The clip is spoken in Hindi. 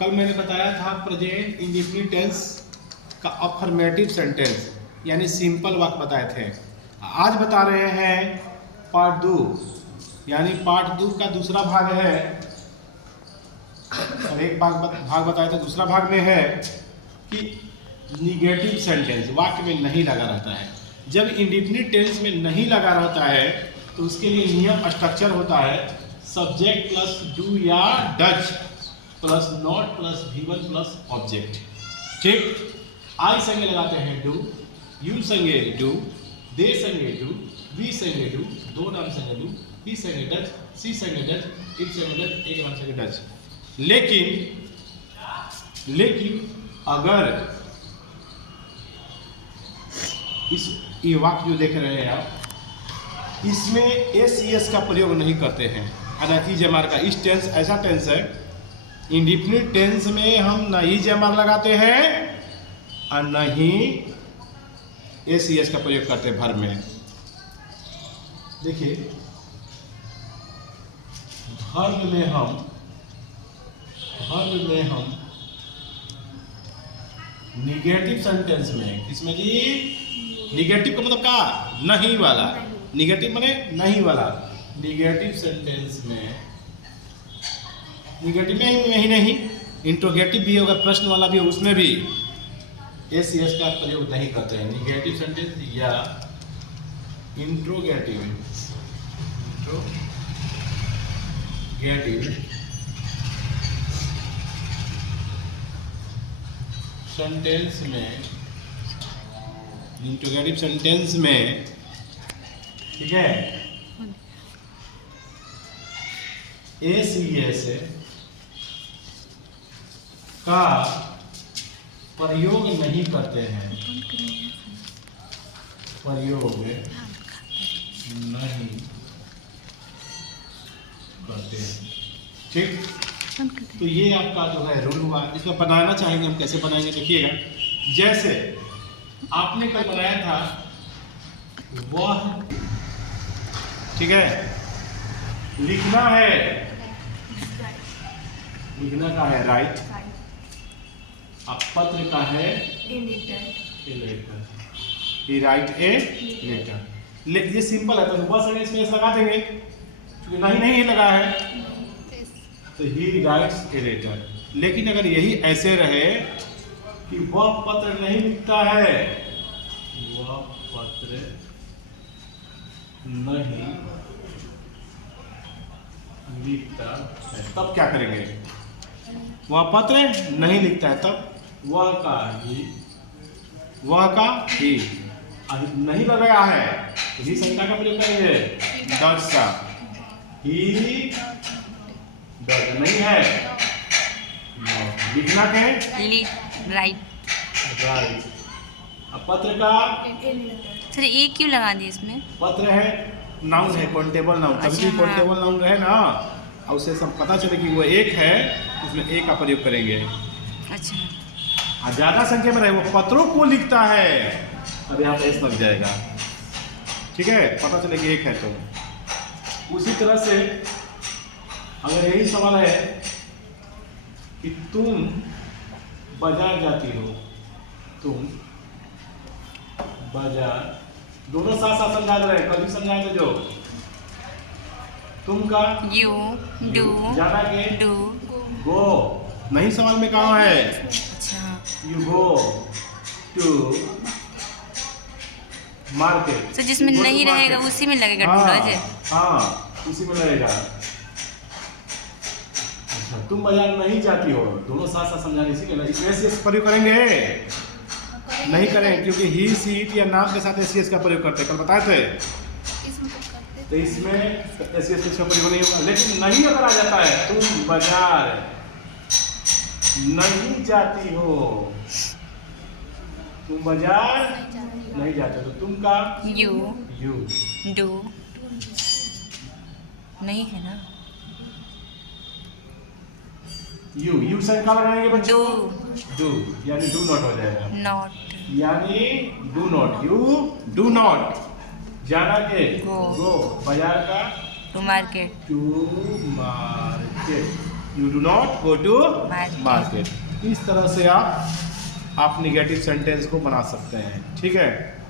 कल मैंने बताया था प्रेजेंट इंडेफिनिट टेंस का अफर्मेटिव सेंटेंस यानी सिंपल वाक्य बताए थे। आज बता रहे हैं पार्ट 2 यानी पार्ट 2 का दूसरा भाग है। और एक भाग बताया था, दूसरा भाग में है कि निगेटिव सेंटेंस वाक्य में नहीं लगा रहता है। जब इंडेफिनिट टेंस में नहीं लगा रहता है तो उसके लिए नियम स्ट्रक्चर होता है सब्जेक्ट प्लस डू या does plus not plus V1 plus object. ठीक, आई संगे लगाते हैं डू, यू संगे डू, दे संगे डू, वी संगे डू, दो नाम संगे डू, ही संगे डज, सी संगे डज, इट संगे डज, एक नाम संगे डज। लेकिन अगर इस ये वाक्य जो देख रहे हैं आप, इसमें एस का प्रयोग नहीं करते हैं अनैति जमार का। इस टेंस ऐसा टेंस है, इंडेफिनिट टेंस में हम नहीं जमार लगाते हैं और नहीं एस का प्रयोग करते हैं भर में। देखिए भर में हम निगेटिव सेंटेंस में, किसमें जी? निगेटिव का मतलब क्या? नहीं वाला। निगेटिव माने नहीं वाला। निगेटिव सेंटेंस में, निगेटिव में ही नहीं, इंट्रोगेटिव भी होगा, प्रश्न वाला भी हो, उसमें भी एस का प्रयोग नहीं करते हैं। निगेटिव सेंटेंस या इंट्रोगेटिव सेंटेंस में, इंट्रोगेटिव सेंटेंस में, ठीक है, एस का प्रयोग नहीं करते हैं। प्रयोग नहीं करते हैं। ठीक, तो ये आपका जो है रूल हुआ। इसको बनाना चाहेंगे हम, कैसे बनाएंगे देखिएगा। जैसे आपने कल बनाया था वह, ठीक है, लिखना का है राइट, अब पत्र का है a letter, he write a letter. ये सिंपल है, तो बस इसमें एस लगा देंगे क्योंकि नहीं लगा है, तो ही राइट्स ए लेटर। लेकिन अगर यही ऐसे रहे कि वह पत्र नहीं लिखता है, वह पत्र नहीं लिखता है, तब क्या करेंगे? वह पत्र नहीं लिखता है, तब वह का ही नहीं लगाया है, ही संख्या का प्रयोग करेंगे, डज का। ही डज नहीं है, लिखना के राइट। अब पत्र का सर ए क्यों लगा दी इसमें? पत्र है, नाउन है, काउंटेबल नाउन। कभी भी काउंटेबल नाउन रहे ना, और उसे सब पता चले कि वो एक है, उसमें ए का प्रयोग करेंगे। अच्छा, और ज्यादा संख्या में रहे, वो पत्रों को लिखता है, अब यहाँ पे एस लग जाएगा। ठीक है, पता चले कि एक है। तो उसी तरह से अगर यही सवाल है कि तुम बाजार जाती हो, तुम बाजार, दोनों साथ साथ समझा रहे हैं, कभी समझाए तो जो तुम का यू डू, जाना के डू, गो, नहीं सवाल में कहाँ है? अच्छा, यू गो टू मार्केट। तो जिसमें नहीं रहेगा उसी में लगेगा टू डज। हाँ, उसी में लगेगा। अच्छा, तुम बाजार नहीं जाती हो, दोनों साथ साथ समझाने, इसीलिए ना इसमें एस प्रयोग करेंगे नहीं करें, क्योंकि ही सी इट या नाम के साथ एस का प्रयोग करते, कल बताए थे। तो इसमें एस का प्रयोग नहीं होगा। लेकिन नहीं अगर आ जाता है, तुम बाजार नहीं जाती हो, तुम बाजार नहीं जाते, तो तुम का यू डू नहीं है ना, यू संख्या लगाएंगे बच्चों, डू यानी डू नॉट हो जाएगा, नॉट यानी do not, you do not जाना के गो, बाजार का to market, to market. You do not go to Market. Market. इस तरह से आप निगेटिव सेंटेंस को बना सकते हैं। ठीक है।